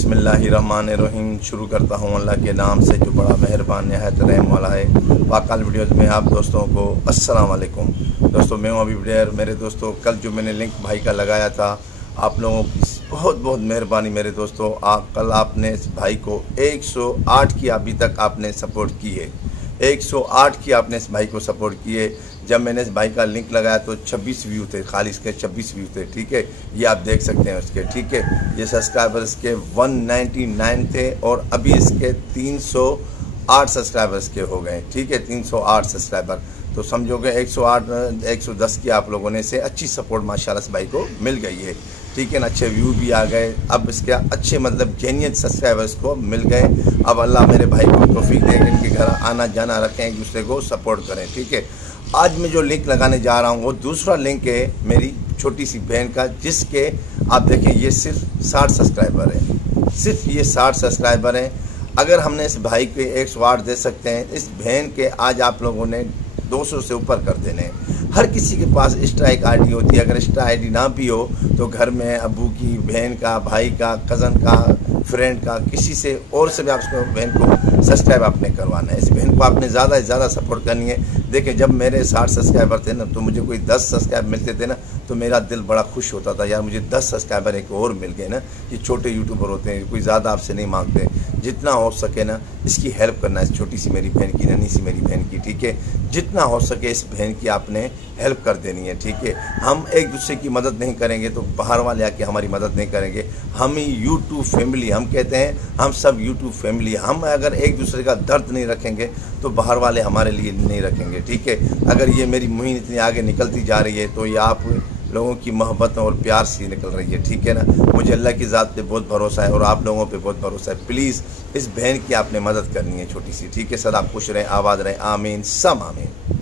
बिस्मिल्लाहिर्रहमानिर्रहीम। शुरू करता हूँ अल्लाह के नाम से जो बड़ा मेहरबान निहायत रहम वाला है। पाकल वीडियोज़ में आप दोस्तों को अस्सलाम वालेकुम। दोस्तों मैं हूँ अभी ब्लेयर। मेरे दोस्तों कल जो मैंने लिंक भाई का लगाया था, आप लोगों की बहुत बहुत मेहरबानी मेरे दोस्तों। कल आपने इस भाई को 108 की अभी तक आपने सपोर्ट की है। 108 की आपने इस भाई को सपोर्ट किए। जब मैंने इस भाई का लिंक लगाया तो 26 व्यू थे, खाली इसके 26 व्यू थे। ठीक है, ये आप देख सकते हैं उसके। ठीक है, ये सब्सक्राइबर इसके 199 थे और अभी इसके 308 सब्सक्राइबर्स के हो गए। ठीक है, 308 सब्सक्राइबर तो समझोगे 108 110 की आप लोगों ने से अच्छी सपोर्ट माशाल्लाह इस भाई को मिल गई है। ठीक है ना, अच्छे व्यू भी आ गए। अब इसके अच्छे मतलब जेन्युइन सब्सक्राइबर्स को मिल गए। अब अल्लाह मेरे भाई को तौफीक दे, इनके घर आना जाना रखें, एक दूसरे को सपोर्ट करें। ठीक है, आज मैं जो लिंक लगाने जा रहा हूँ वो दूसरा लिंक है मेरी छोटी सी बहन का, जिसके आप देखें ये सिर्फ 60 सब्सक्राइबर है। सिर्फ ये 60 सब्सक्राइबर हैं। अगर हमने इस भाई के 108 दे सकते हैं, इस बहन के आज आप लोगों ने 200 से ऊपर कर देने हैं। हर किसी के पास स्ट्राइक आईडी होती है। अगर स्ट्राइक आईडी ना भी हो तो घर में अबू की, बहन का, भाई का, कज़न का, फ्रेंड का, किसी से और से भी आप बहन को सब्सक्राइब आपने करवाना है। इस बहन को आपने ज़्यादा से ज़्यादा सपोर्ट करनी है। देखिए, जब मेरे 60 सब्सक्राइबर थे ना, तो मुझे कोई 10 सब्सक्राइब मिलते थे ना, तो मेरा दिल बड़ा खुश होता था, यार मुझे 10 सब्सक्राइबर एक और मिल गए ना। ये छोटे यूट्यूबर होते हैं, कोई ज़्यादा आपसे नहीं मांगते। जितना हो सके ना इसकी हेल्प करना, इस छोटी सी मेरी बहन की, नन्ही सी मेरी बहन की। ठीक है, जितना हो सके इस बहन की आपने हेल्प कर देनी है। ठीक है, हम एक दूसरे की मदद नहीं करेंगे तो बाहर वाले आके हमारी मदद नहीं करेंगे। हम ही यूट्यूब फैमिली, हम कहते हैं हम सब यूट्यूब फैमिली। हम अगर एक दूसरे का दर्द नहीं रखेंगे तो बाहर वाले हमारे लिए नहीं रखेंगे। ठीक है, अगर ये मेरी मुहिम इतनी आगे निकलती जा रही है तो ये आप लोगों की मोहब्बत और प्यार से निकल रही है। ठीक है ना, मुझे अल्लाह की ज़ात पे बहुत भरोसा है और आप लोगों पे बहुत भरोसा है। प्लीज़ इस बहन की आपने मदद करनी है छोटी सी। ठीक है सर, आप खुश रहें, आबाद रहें, आमीन, सम आमीन।